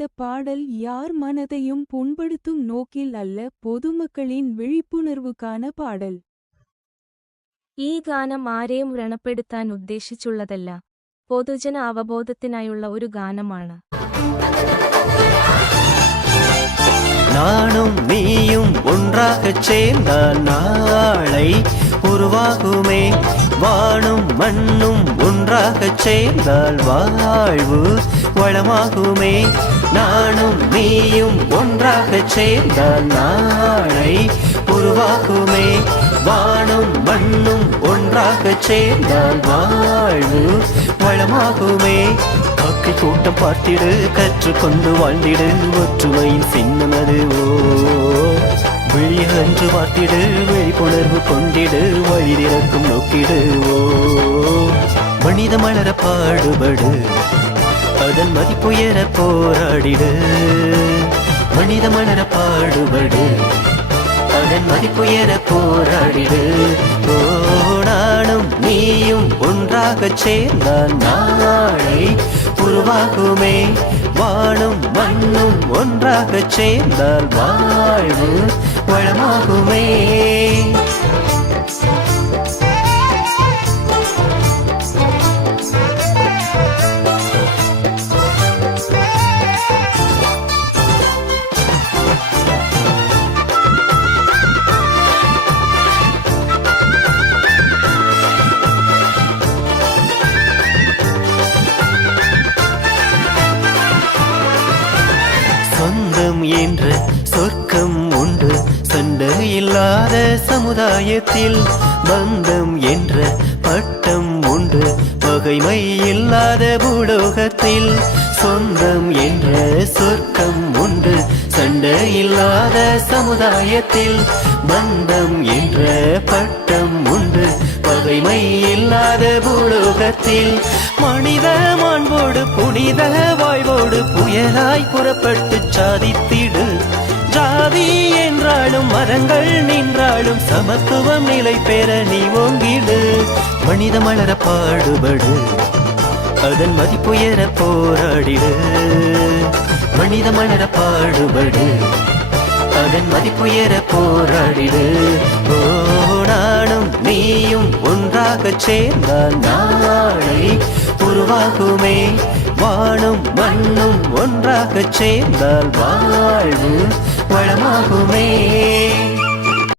இந்த பாடல் யார் மனதையும் புண்படுத்தும் நோக்கில் அல்ல, പൊതുമക്കളിൻ വിഴിപ്പുണർവുക്കാன പാടൽ. ഈ ഗാനം ആരെയും വ്രണപ്പെടുത്താൻ ഉദ്ദേശിച്ചുള്ളതല്ല, പൊതുജന അവബോധത്തിനായുള്ള ഒരു ഗാനമാണ്. நானும் நீயும் ஒன்றாகச் சேர்ந்தால் நாளை உருவாகுமே. வானும் மண்ணும் ஒன்றாகச் சேர்ந்தால் வாழ்வு வளமாகுமே. நானும் நீயும் ஒன்றாகச் சேர்ந்தால் நாளை உருவாகுமே. வானும் மண்ணும் ஒன்றாகச் சேர்ந்தால் வாழ்வு வளமாகுமே. காக்கை கூட்டம் பார்த்திடு, கற்றுக்கொண்டு வாழ்ந்திடு, ஒற்றுமையின் சின்னமதுவோ. விழியன்று பார்த்திடு, விழிப்புணர்வு கொண்டிடு, வழி திறக்கும் நோக்கிடுவோ. மனித மலர பாடுபடு, அதன் மதிப்புயர போராடிடு. மனித மலர பாடுபடு, அதன் மதிப்புயர போராடிடு. நானும் நீயும் ஒன்றாகச் சேர்ந்தால் நாளை உருவாகுமே. வானும் மண்ணும் ஒன்றாகச் சேர்ந்தால் வாழ்வு வளமாகுமே. சொந்தம் என்ற சொர்க்கம் உண்டு சண்டை இல்லாத சமுதாயத்தில். பந்தம் என்ற பட்டம் உண்டு பகைமை இல்லாத பூலோகத்தில். சொந்தம் என்ற சொர்க்கம் உண்டு சண்டை இல்லாத சமுதாயத்தில். பந்தம் என்ற பட்டம் உண்டு பகைமை இல்லாத பூலோகத்தில். மனித மாண்போடு புனித வாழ்வோடு புயலாய் புறப்பட்டு சாதித்திடு. ஜாதி என்றாலும் மரங்கள் நின்றாலும் சமத்துவம் நிலை பெற நீ ஓங்கிடு. மனித மலர பாடுபடு, அதன் மதிப்புயர போராடிடு. மனித மலர பாடுபடு, அதன் மதிப்புயர போராடிடு. நானும் நீயும் ஒன்றாகச் சேர்ந்தால் நாளை உருவாகுமே. வானும் மண்ணும் ஒன்றாகச் சேர்ந்தால் வாழ்வு வளமாகுமே.